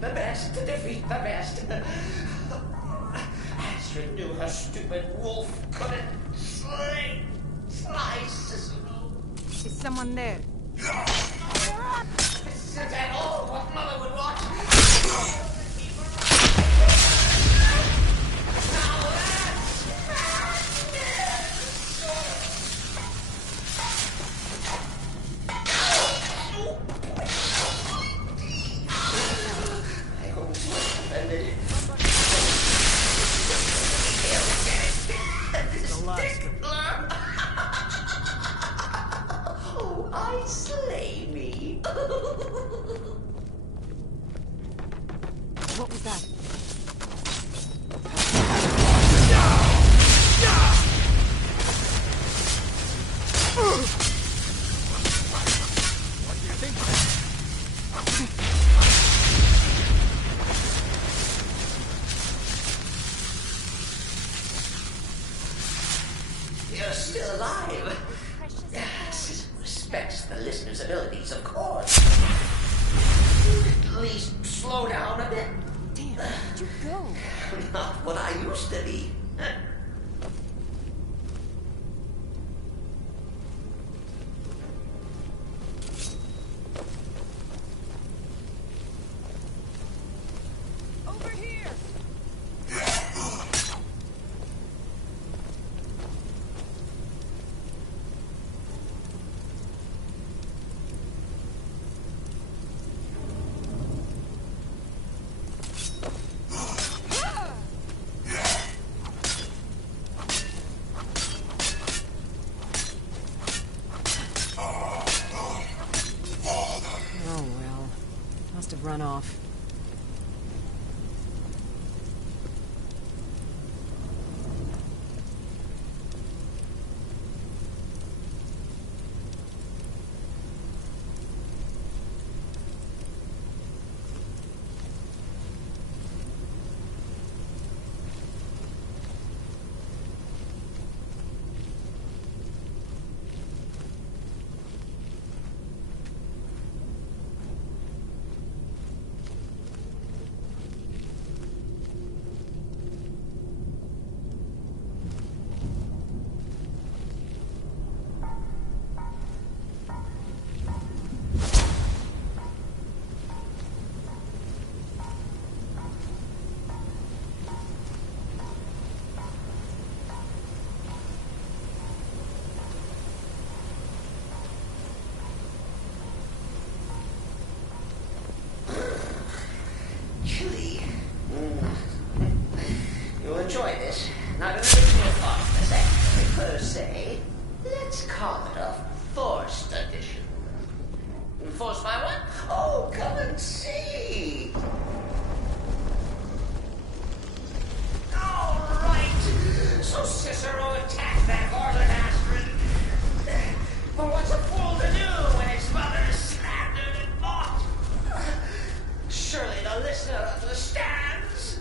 the best to defeat the best. Astrid knew her stupid wolf couldn't slay Cicero. Is someone there? This isn't at all what Mother would want. Now that's madness! I hope it's not offended. The last of Oh, I slay me. What was that? What do you think? You're still alive. Yes, respects the listener's abilities, of course. At least slow down a bit. Damn, where'd you go? Not what I used to be. Over here! Oh well. Must have run off. Chilly. You'll enjoy this. Not an original thought, per se. Let's call it a forced edition. Forced by what? Oh, come and see. All right. So Cicero attacked that Northern Astrid. But what's a fool to do when his mother is slandered and mocked? Surely the listener understands.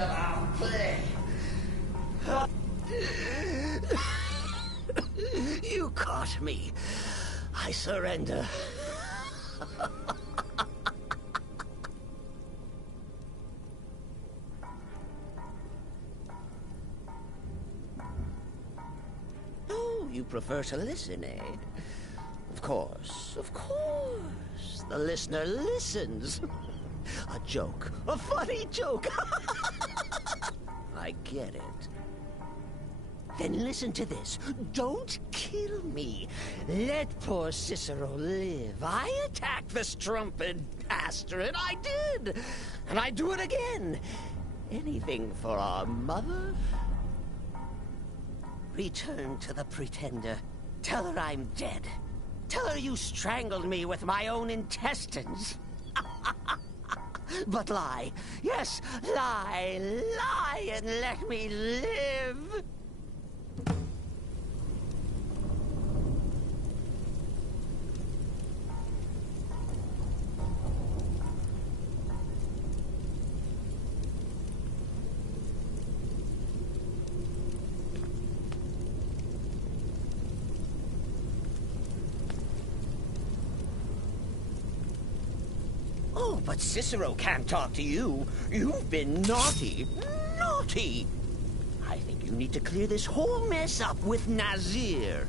of our play. You caught me. I surrender. Oh, you prefer to listen, eh? Of course, of course. The listener listens. A joke. A funny joke. I get it. Then listen to this. Don't kill me. Let poor Cicero live. I attacked the strumpet bastard. I did. And I'd do it again. Anything for our mother? Return to the Pretender. Tell her I'm dead. Tell her you strangled me with my own intestines. But lie. Yes, lie. Lie and let me live. Oh, but Cicero can't talk to you. You've been naughty. Naughty! I think you need to clear this whole mess up with Nazir.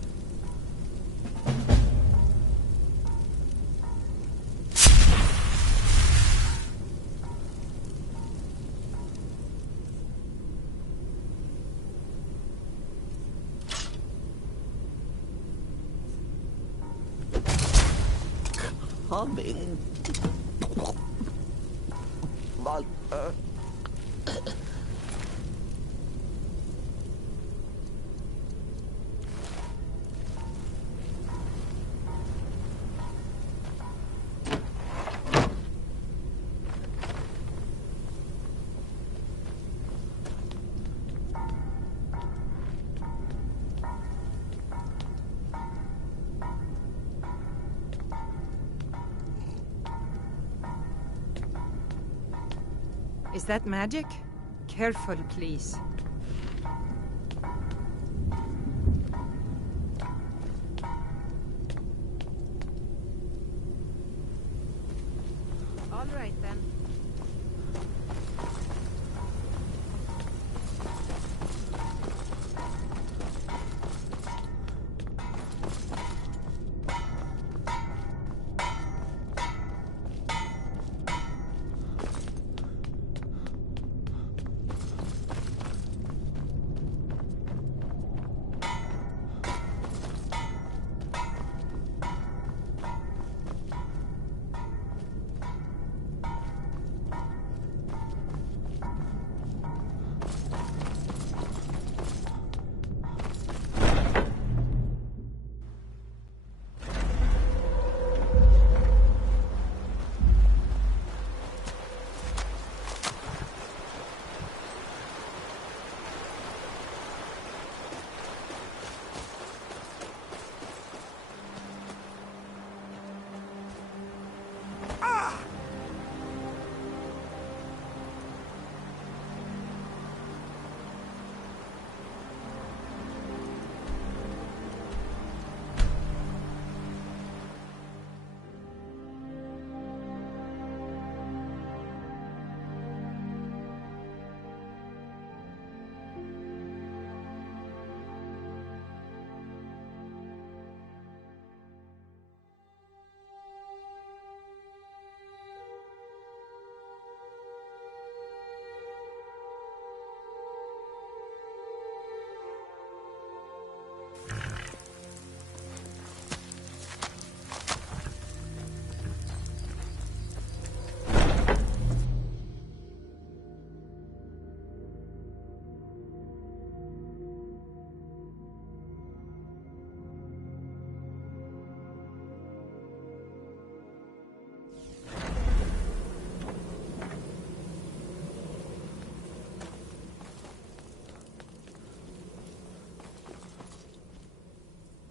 Coming. Mother. Is that magic? Careful, please. All right, then.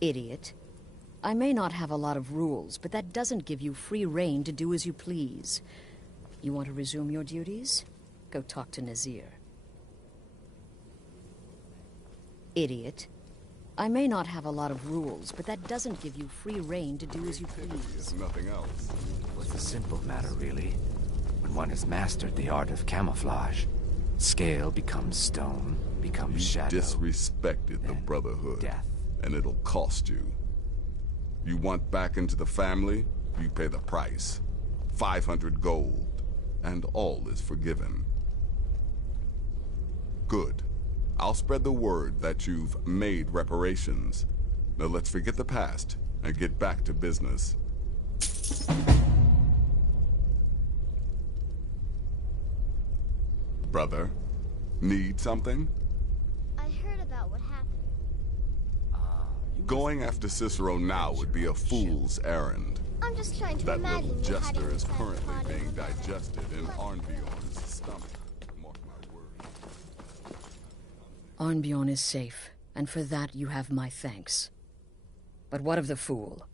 Idiot. I may not have a lot of rules, but that doesn't give you free rein to do as you please. You want to resume your duties? Go talk to Nazir. Idiot. I may not have a lot of rules, but that doesn't give you free rein to do as you please. Nothing else. It's a simple matter, really. When one has mastered the art of camouflage, scale becomes stone, becomes shadow. Disrespected the Brotherhood, death. and it'll cost you. You want back into the family, you pay the price. 500 gold, and all is forgiven. Good. I'll spread the word that you've made reparations. Now let's forget the past and get back to business. Brother, need something? I heard about what happened. Going after Cicero now would be a fool's errand. I'm just trying to That imagine little you hiding jester is inside the currently body being of a man. digested in Arnbjorn's stomach. Mark my words. Arnbjorn is safe, and for that you have my thanks. But what of the fool?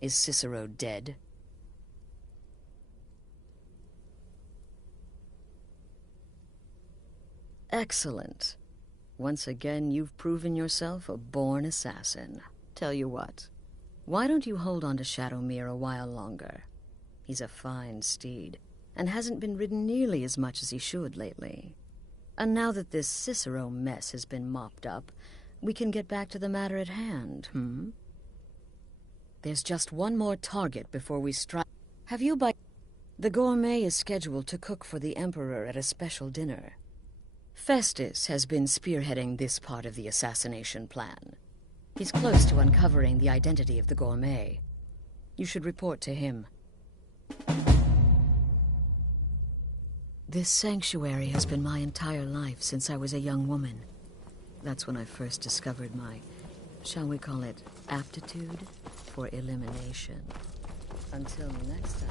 Is Cicero dead? Excellent. Once again, you've proven yourself a born assassin. Tell you what, why don't you hold on to Shadowmere a while longer? He's a fine steed, and hasn't been ridden nearly as much as he should lately. And now that this Cicero mess has been mopped up, we can get back to the matter at hand, There's just one more target before we strike. Have you by... The gourmet is scheduled to cook for the Emperor at a special dinner. Festus has been spearheading this part of the assassination plan. He's close to uncovering the identity of the gourmet. You should report to him. This sanctuary has been my entire life since I was a young woman. That's when I first discovered my, shall we call it, aptitude for elimination. Until next time.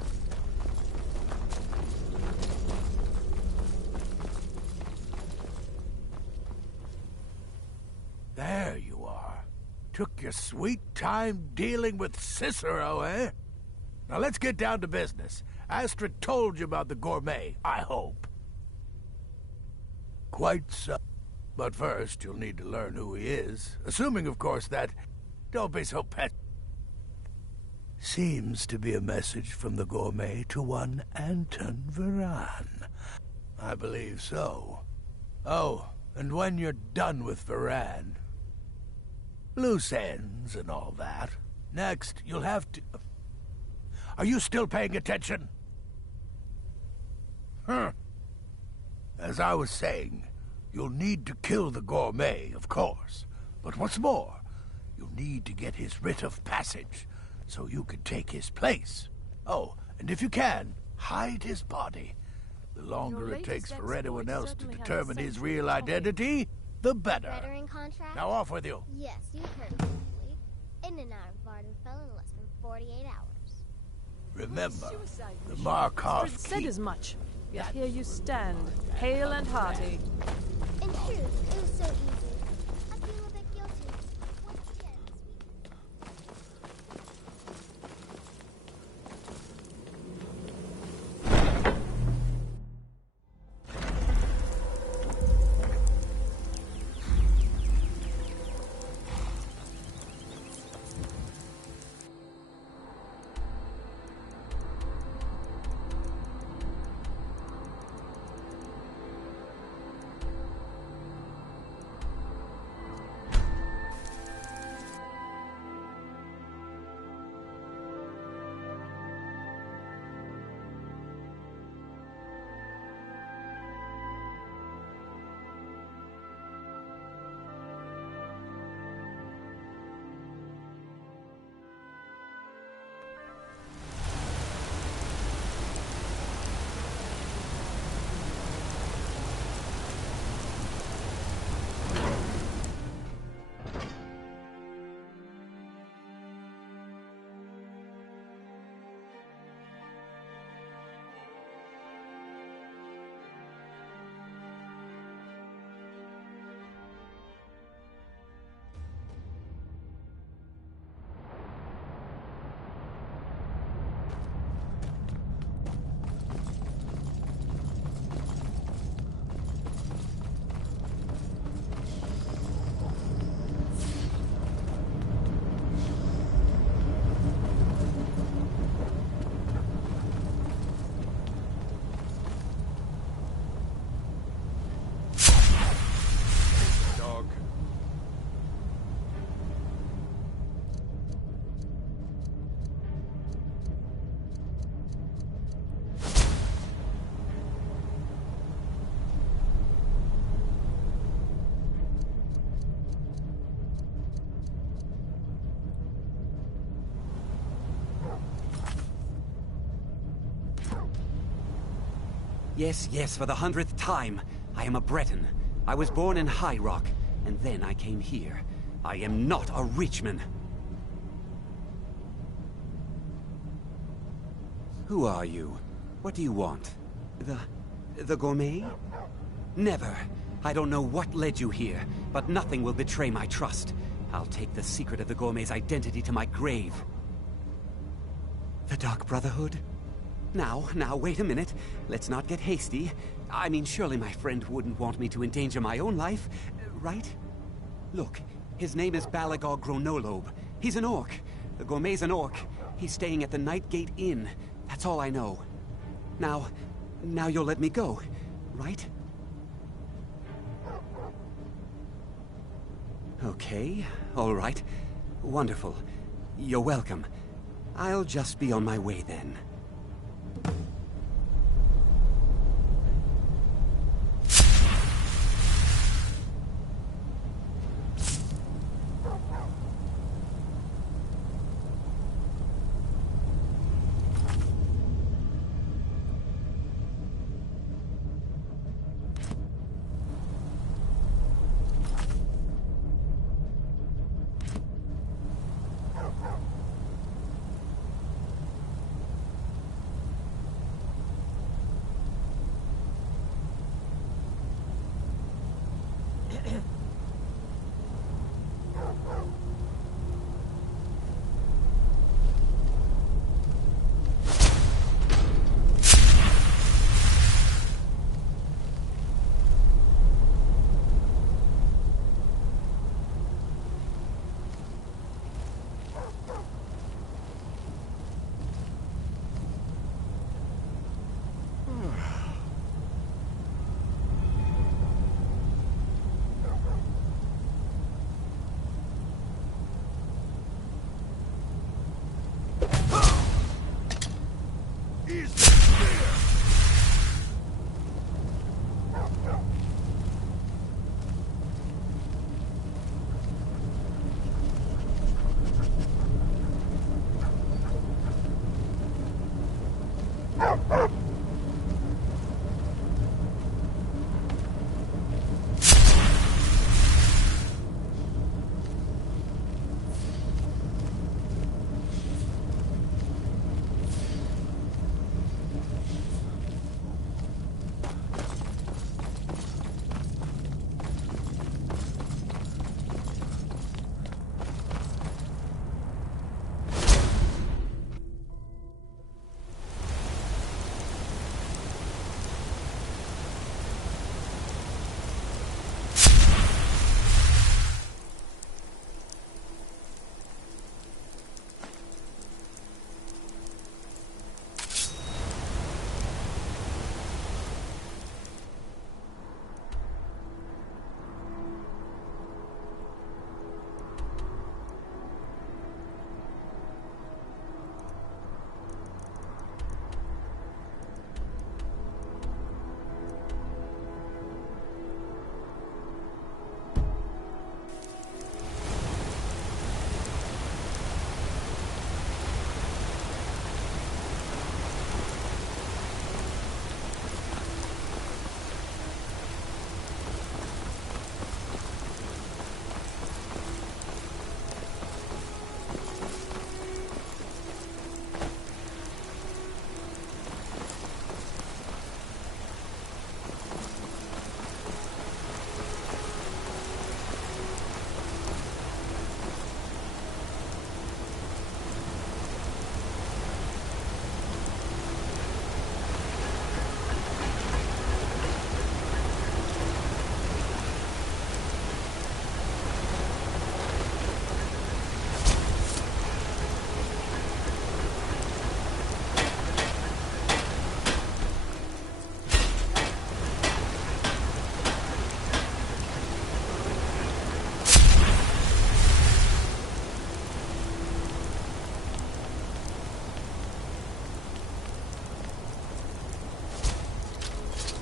There you are. Took your sweet time dealing with Cicero, eh? Now let's get down to business. Astrid told you about the gourmet, I hope. Quite so. But first, you'll need to learn who he is. Assuming, of course, that... Don't be so pet... Seems to be a message from the gourmet to one Anton Varan. I believe so. Oh, and when you're done with Varan... Loose ends and all that. Next, you'll have to... Are you still paying attention? As I was saying, you'll need to kill the gourmet, of course. But what's more, you'll need to get his writ of passage, so you can take his place. Oh, and if you can, hide his body. The longer it takes for anyone else to determine his real identity, the better. Veteran contract? Now off with you. Yes, you heard correctly. In and out of Vardenfell in less than 48 hours. Remember, the Markov Said Keep. as much. Yet here you stand, hale and hearty. In truth, it was so easy. I feel a bit guilty. Once again, sweet. Yes, yes, for the 100th time. I am a Breton. I was born in High Rock, and then I came here. I am not a Reachman. Who are you? What do you want? The gourmet? Never. I don't know what led you here, but nothing will betray my trust. I'll take the secret of the gourmet's identity to my grave. The Dark Brotherhood? Now, wait a minute. Let's not get hasty. I mean, surely my friend wouldn't want me to endanger my own life, right? Look, his name is Balagog Gronolobe. He's an orc. The gourmet's an orc. He's staying at the Nightgate Inn. That's all I know. Now you'll let me go, right? Okay, all right. Wonderful. You're welcome. I'll just be on my way then.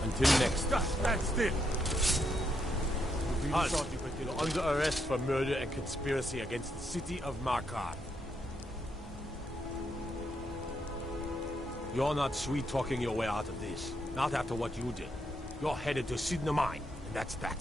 Until next time. Stand still! Halt. You're under arrest for murder and conspiracy against the city of Markarth. You're not sweet-talking your way out of this. Not after what you did. You're headed to Sidna Mine, and that's that.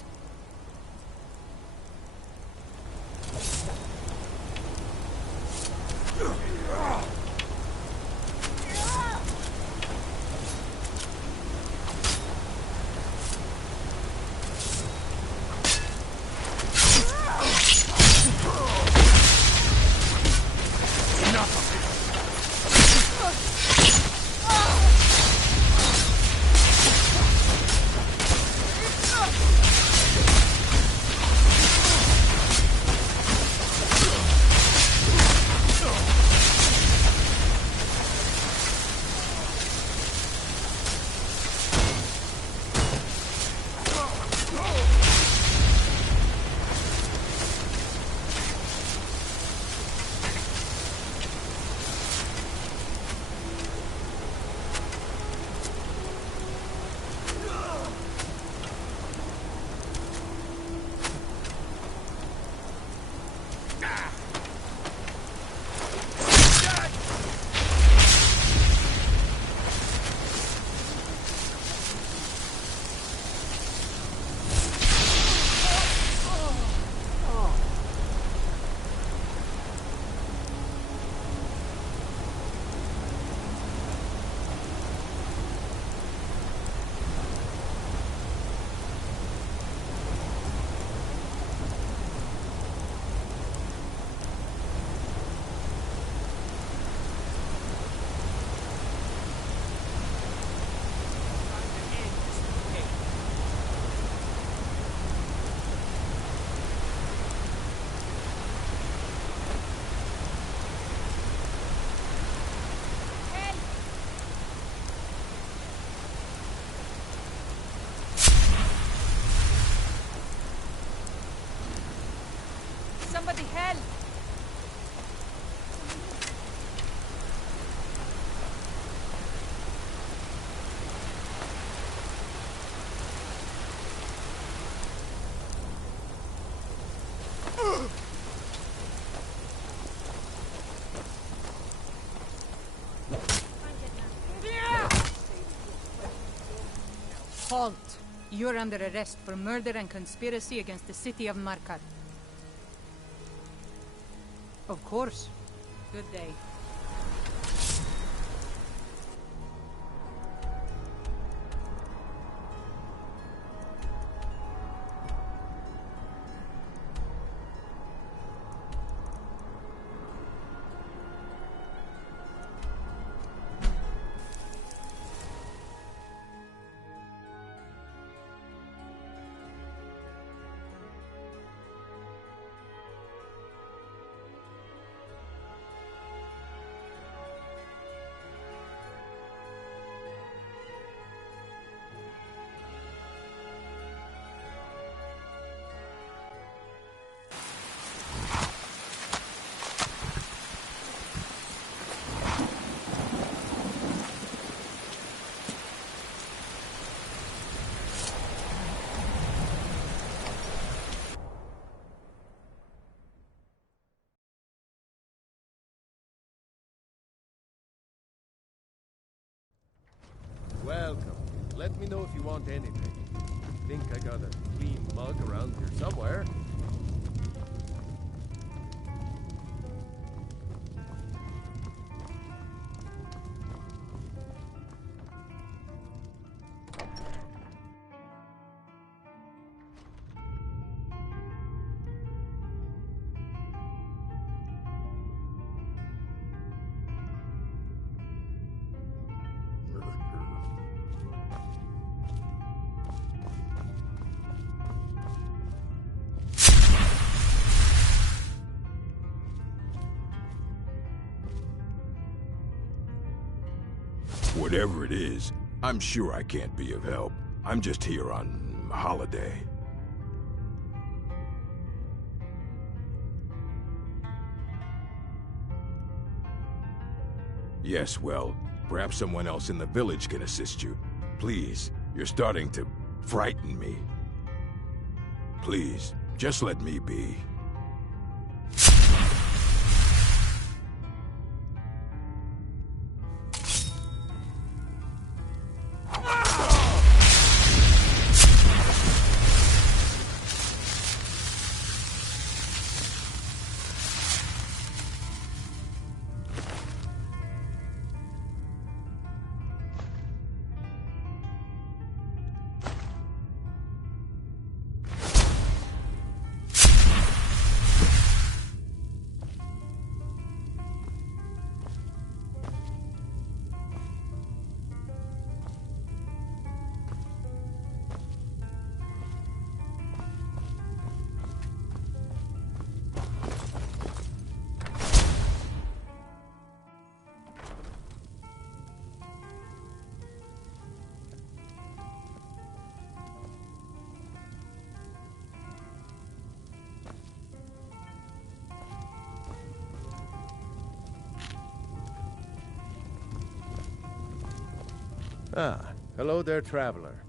Somebody help! Halt! You're under arrest for murder and conspiracy against the city of Markar. Of course. Good day. Welcome. Let me know if you want anything. Think I got a clean mug around here somewhere. Whatever it is, I'm sure I can't be of help. I'm just here on holiday. Yes, well, perhaps someone else in the village can assist you. Please, you're starting to frighten me. Please, just let me be. Ah, hello there, traveler.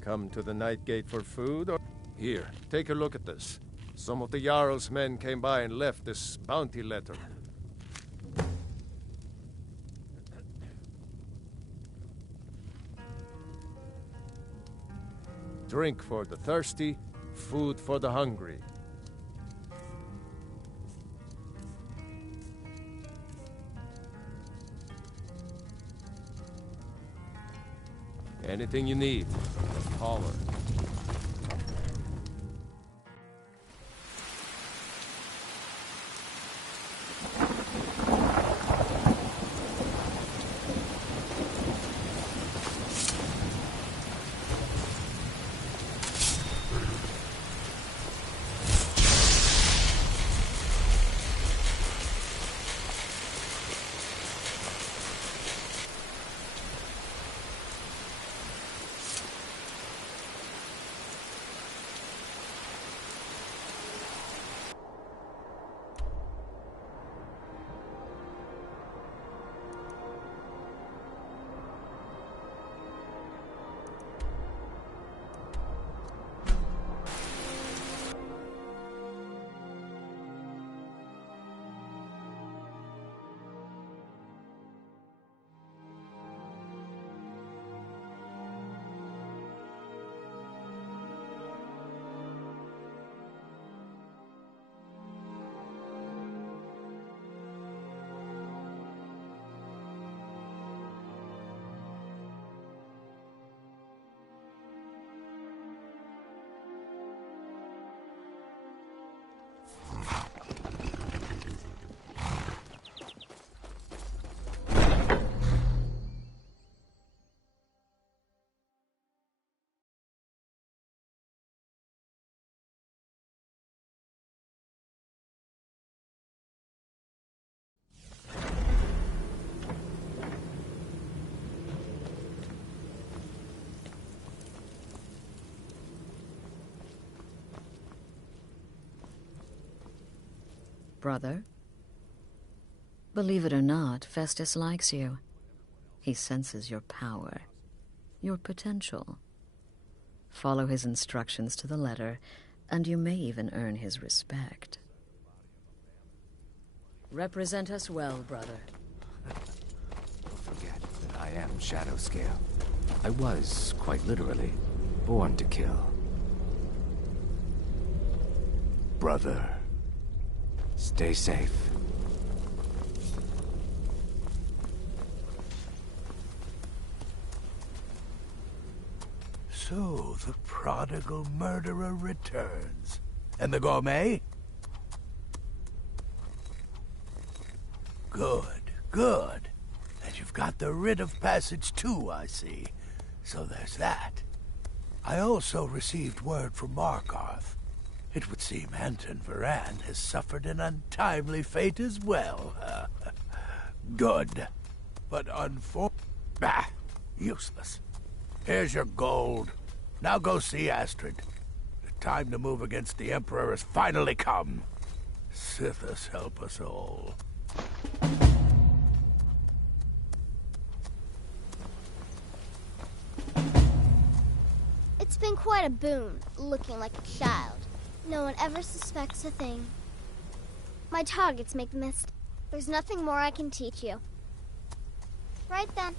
Come to the Night Gate for food, or... Here, take a look at this. Some of the Jarl's men came by and left this bounty letter. Drink for the thirsty, food for the hungry. Anything you need, just holler. Brother? Believe it or not, Festus likes you. He senses your power, your potential. Follow his instructions to the letter, and you may even earn his respect. Represent us well, brother. Don't forget that I am Shadow Scale. I was, quite literally, born to kill. Brother. Stay safe. So, the prodigal murderer returns. And the gourmet? Good, good. And you've got the writ of passage too, I see. So there's that. I also received word from Markarth. It would seem Anton Varan has suffered an untimely fate as well. Good. But useless. Here's your gold. Now go see Astrid. The time to move against the Emperor has finally come. Sithis help us all. It's been quite a boon, looking like a child. No one ever suspects a thing. My targets make mist. There's nothing more I can teach you. Right then.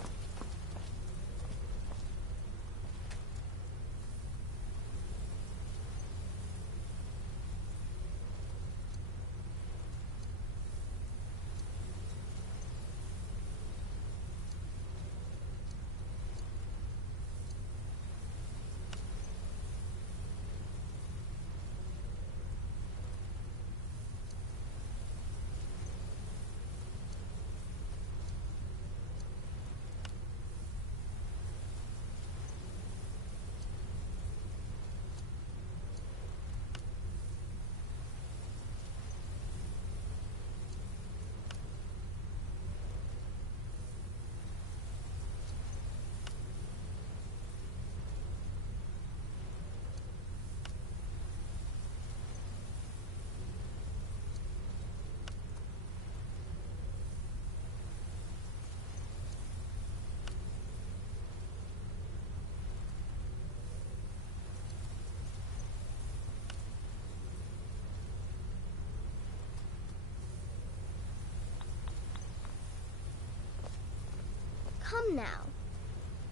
Come now.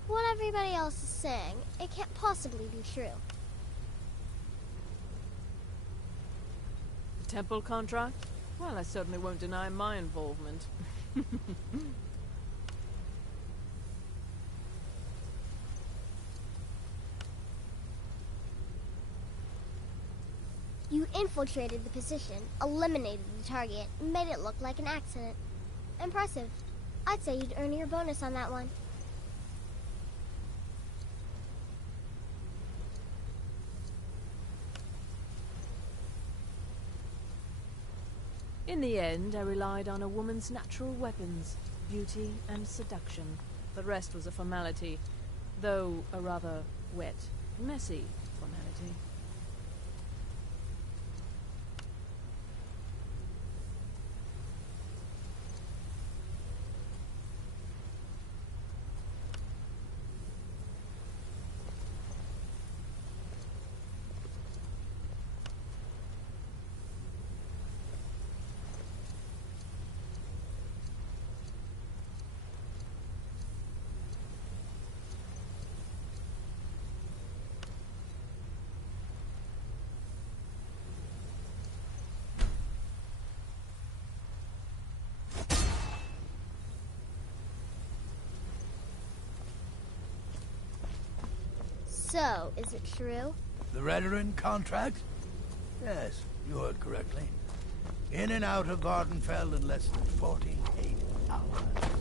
What everybody else is saying, it can't possibly be true. The temple contract? Well, I certainly won't deny my involvement. You infiltrated the position, eliminated the target, and made it look like an accident. Impressive. I'd say you'd earn your bonus on that one. In the end, I relied on a woman's natural weapons, beauty and seduction. The rest was a formality, though a rather wet, messy formality. So, is it true? The Redoran contract? Yes, you heard correctly. In and out of Vardenfell in less than 48 hours.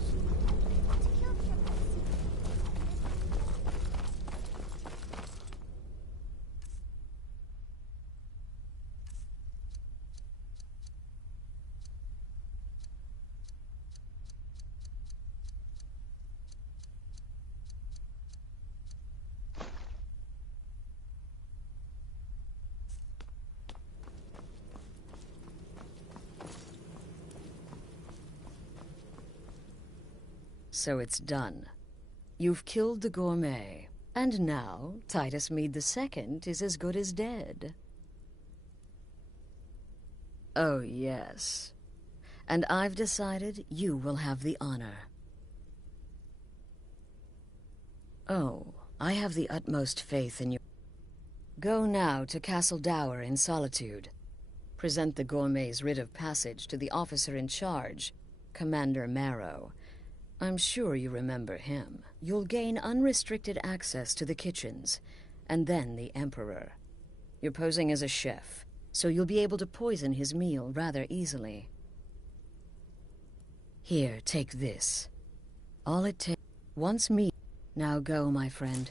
So it's done. You've killed the gourmet, and now Titus Mead II is as good as dead. Oh, yes. And I've decided you will have the honor. Oh, I have the utmost faith in you. Go now to Castle Dower in Solitude. Present the gourmet's writ of passage to the officer in charge, Commander Marrow. I'm sure you remember him. You'll gain unrestricted access to the kitchens, and then the Emperor. You're posing as a chef, so you'll be able to poison his meal rather easily. Here, take this. All it takes. Once me. Now go, my friend.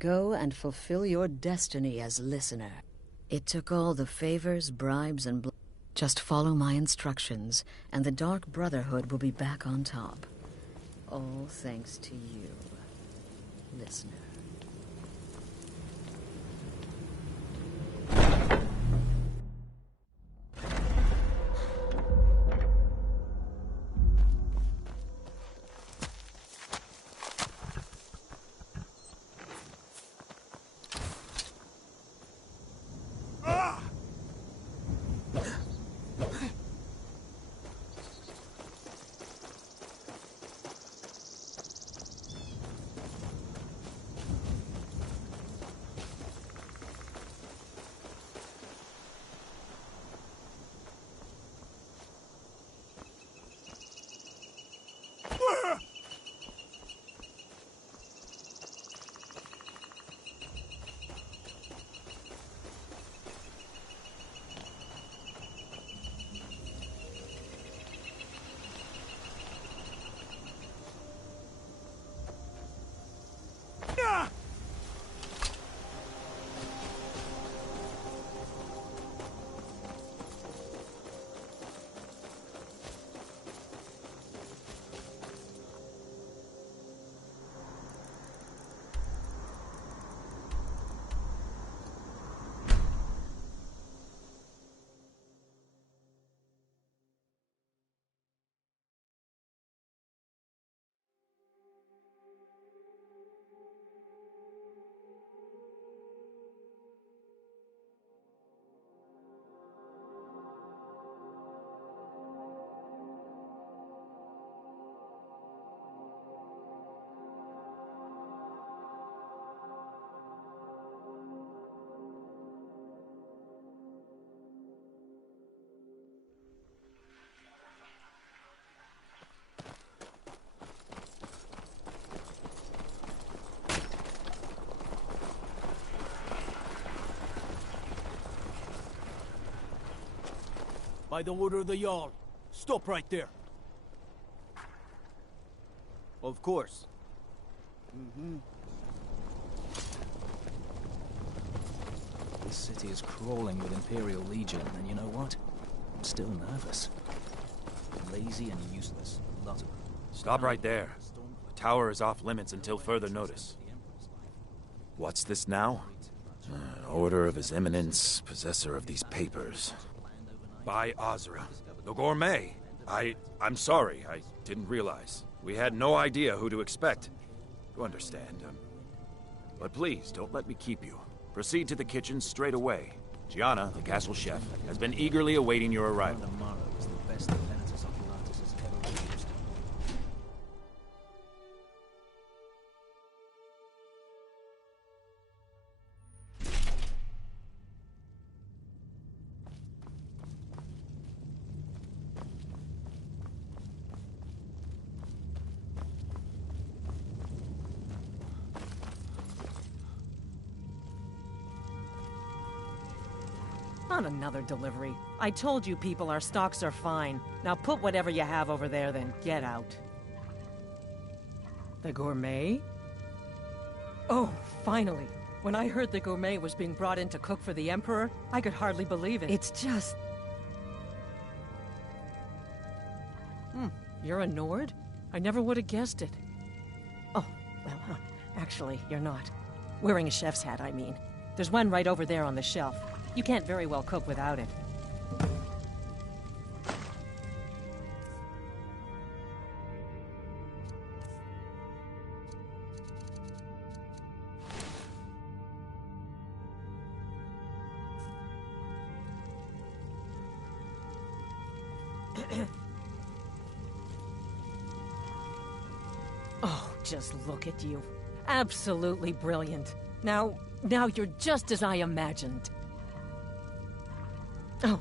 Go and fulfill your destiny as listener. It took all the favors, bribes, and just follow my instructions, and the Dark Brotherhood will be back on top. All thanks to you, listener. By the order of the Jarl. Stop right there. Of course. This city is crawling with Imperial Legion, and you know what? I'm still nervous. Lazy and useless. A lot of them. Stop right there. The tower is off limits until further notice. What's this now? Order of His Eminence, possessor of these papers. By Azra, the gourmet. I'm sorry, I didn't realize. We had no idea who to expect. You understand. But please, don't let me keep you. Proceed to the kitchen straight away. Gianna, the castle chef, has been eagerly awaiting your arrival. Not another delivery. I told you people our stocks are fine. Now put whatever you have over there, then get out. The gourmet? Oh, finally. When I heard the gourmet was being brought in to cook for the Emperor, I could hardly believe it. It's just... You're a Nord? I never would have guessed it. Oh, well, actually, you're not. Wearing a chef's hat, I mean. There's one right over there on the shelf. You can't very well cook without it. Oh, just look at you. Absolutely brilliant. Now you're just as I imagined. Oh,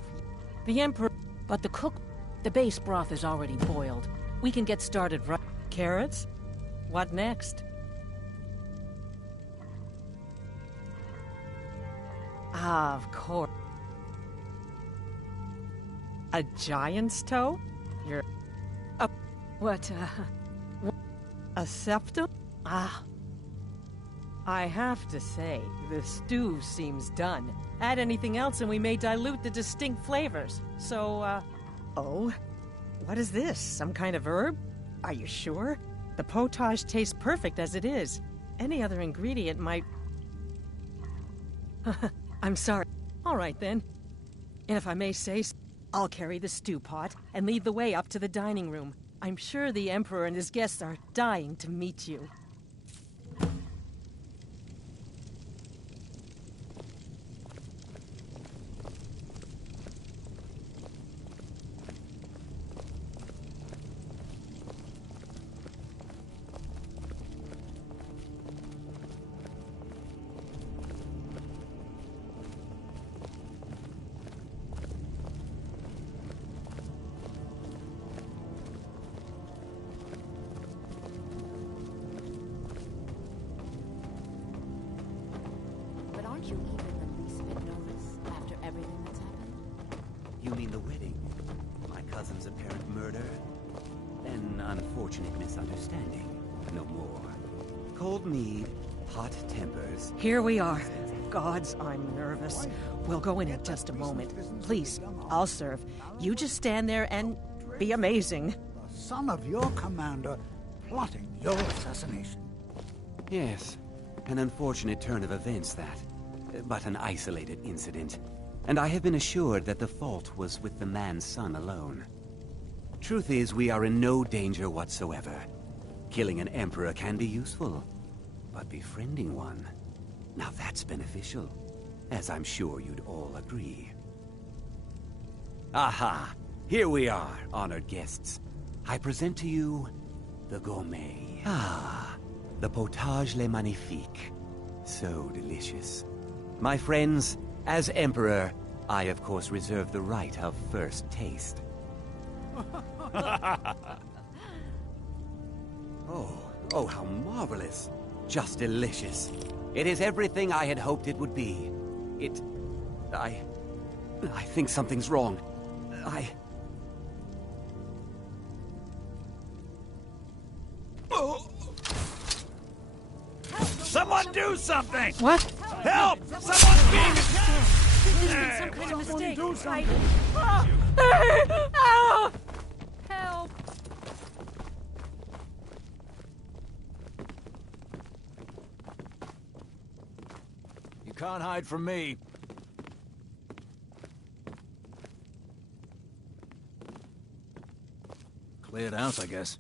the Emperor... But the base broth is already boiled. We can get started right... Carrots? What next? Ah, of course. A giant's toe? You're... What, a septum? Ah. I have to say, the stew seems done. Add anything else and we may dilute the distinct flavors. So, Oh? What is this? Some kind of herb? Are you sure? The potage tastes perfect as it is. Any other ingredient might... I'm sorry. All right, then. And if I may say so, I'll carry the stew pot and lead the way up to the dining room. I'm sure the Emperor and his guests are dying to meet you. Aren't you even the least bit nervous after everything that's happened? You mean the wedding? My cousin's apparent murder? An unfortunate misunderstanding. No more. Cold mead, hot tempers. Here we are. Gods, I'm nervous. We'll go in just a moment. Please, I'll serve. You just stand there and be amazing. The son of your commander plotting your assassination. Yes, an unfortunate turn of events, that. But an isolated incident. And I have been assured that the fault was with the man's son alone. Truth is, we are in no danger whatsoever. Killing an emperor can be useful, but befriending one, now that's beneficial, as I'm sure you'd all agree. Aha! Here we are, honored guests. I present to you the gourmet. Ah, the potage le magnifique. So delicious. My friends, as Emperor, I of course reserve the right of first taste. Oh, how marvelous. Just delicious. It is everything I had hoped it would be. I think something's wrong. Someone do something! What? Help! Someone's being... Some kind of mistake. do something. Help! Help! You can't hide from me. Cleared out, I guess.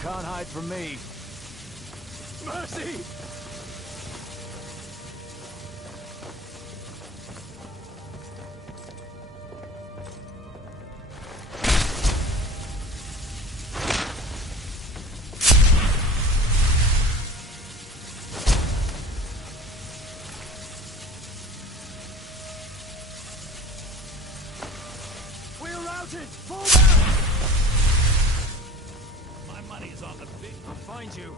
Can't hide from me. Mercy! We're routed! Fall back! My money is on the big... I'll find you.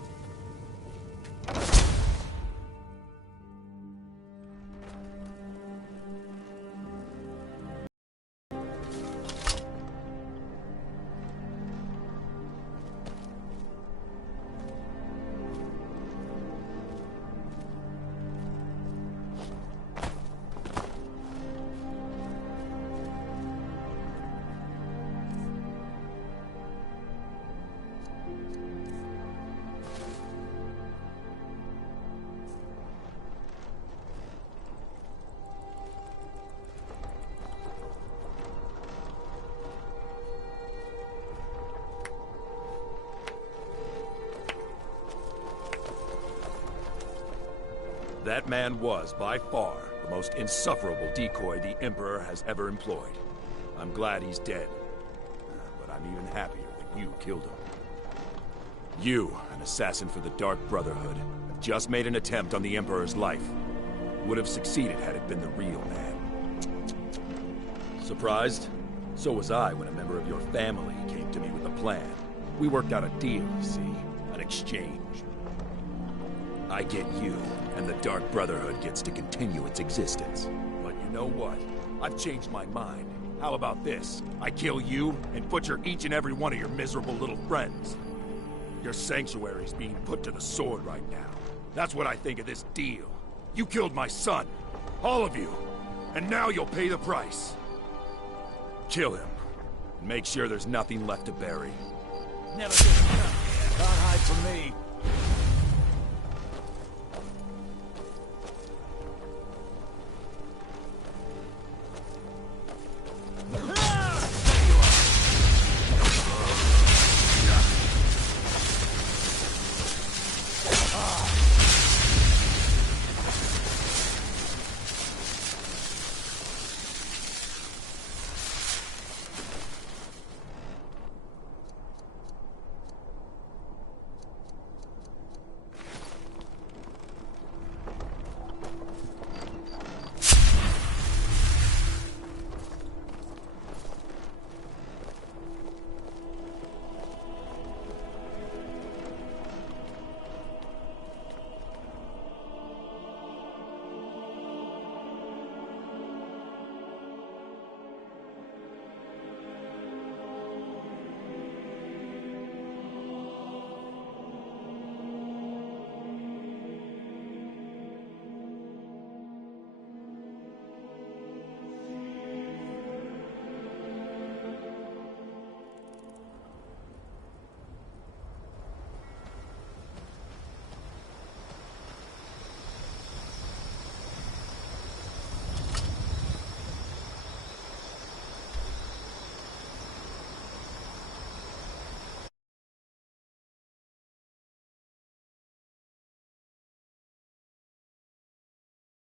That man was, by far, the most insufferable decoy the Emperor has ever employed. I'm glad he's dead. But I'm even happier that you killed him. You, an assassin for the Dark Brotherhood, have just made an attempt on the Emperor's life. Would have succeeded had it been the real man. Surprised? So was I when a member of your family came to me with a plan. We worked out a deal, you see. An exchange. I get you, and the Dark Brotherhood gets to continue its existence. But you know what? I've changed my mind. How about this? I kill you, and butcher each and every one of your miserable little friends. Your sanctuary's being put to the sword right now. That's what I think of this deal. You killed my son. All of you. And now you'll pay the price. Kill him. And make sure there's nothing left to bury. Never get enough. Can't hide from me.